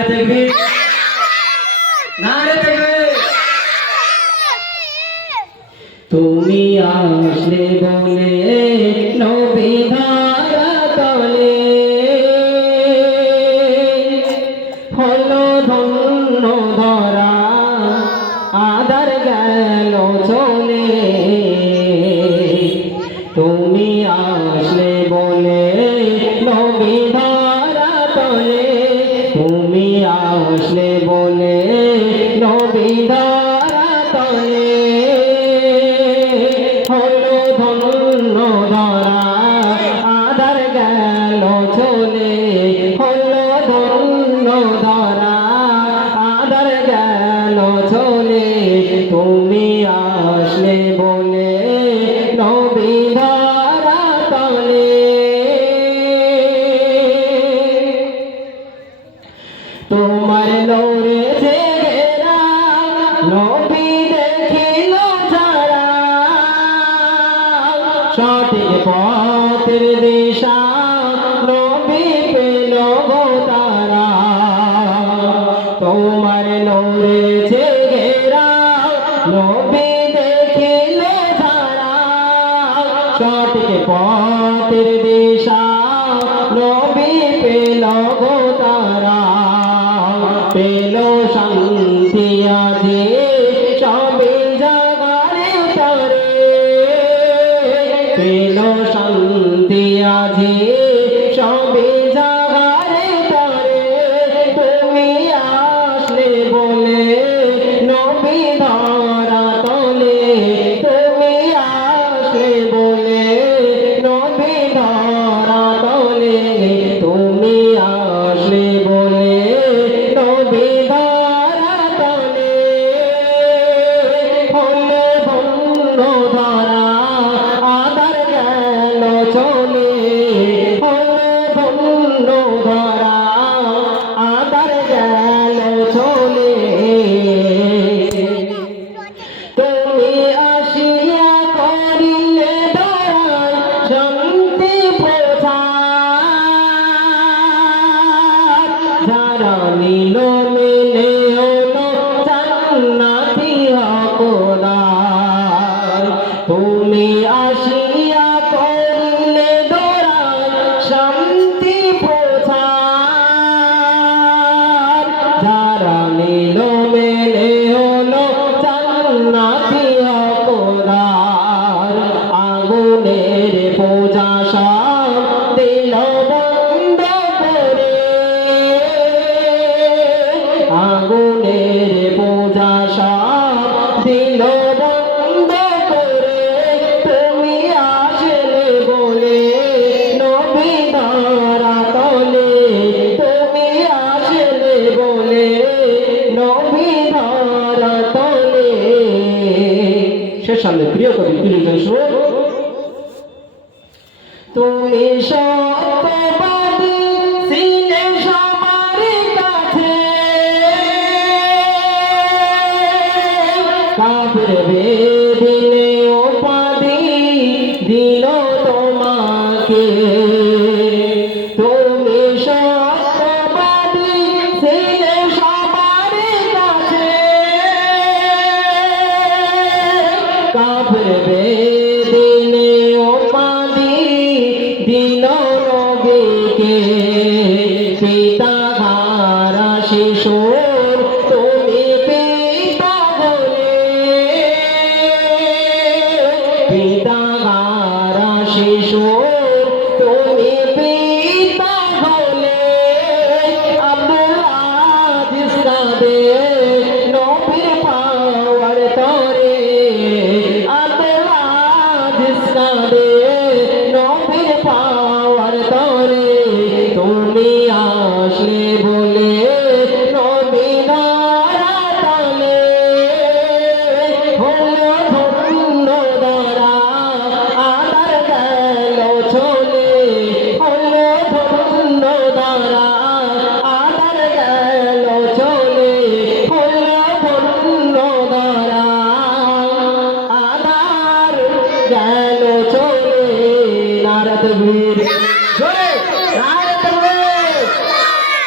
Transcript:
তাকবীর, নারে তাকবীর। তুমি আসলে বলে নবী ধারা তলে হলো ধন্য ধরা আদার গেল চলে। তুমি আসলে বলে নবী ধারা তলে, তুমি আসলে বলে নবী ধারা তলে হলো ধন্য ধরা আদার গেল চলে, হলো ধন্য ধরা আদার গেল চলে। তুমি আসলে বলে নবী ধারা তলে। তোমার নূরে ঘেরা নবী দেখিল যারা, সঠিক পথের দিশা নবী পেল গো তারা। তোমার নূরে ঘেরা নবী দেখিল যারা, সঠিক পথের দিশা নবী পেল গো তারা। পেল শান্তি আজে সবে জাগারে তরে, পেল শান্তি আজে সবে জাগারে তরে। তুমি আসলে বলে নবী ধরা তলে, তুমি আসলে বলে নবী ধরা তলে। তুমি আসলে বলে নবী ধরা তলে হলো ধন্য ধরা আদার গেল চলে, হলো ধন্য ধরা আদার গেল চলে। তুমি আসিয়া করিলে দয়াল শান্তি প্রচার, যারা নিল মেলে হলো জান্নাতি হকদার। তুমি আসিয়া করিলে দয়াল শান্তি প্রচার, যারা নিল মেলে হলো জান্নাতি হকদার। আগুনের পূজা সব দিল বন্ধ করে, আগুনের পূজা সব দিল বন্ধ করে। তুমি আসলে বলে নবী ধরা তলে, তুমি আসলে বলে নবী ধরা তলে। শেষ সামনে প্রিয় কবি তিলকের সুর। তুমি সত্যবাদী ছিলে সবার কাছে, কাফের বেদিনে উপাধি দিল তোমাকে। তুমি সত্যবাদী ছিলে সবার কাছে, কাফের বেদিনে উপাধি দিল নবীকে। পিতা হারা শিশু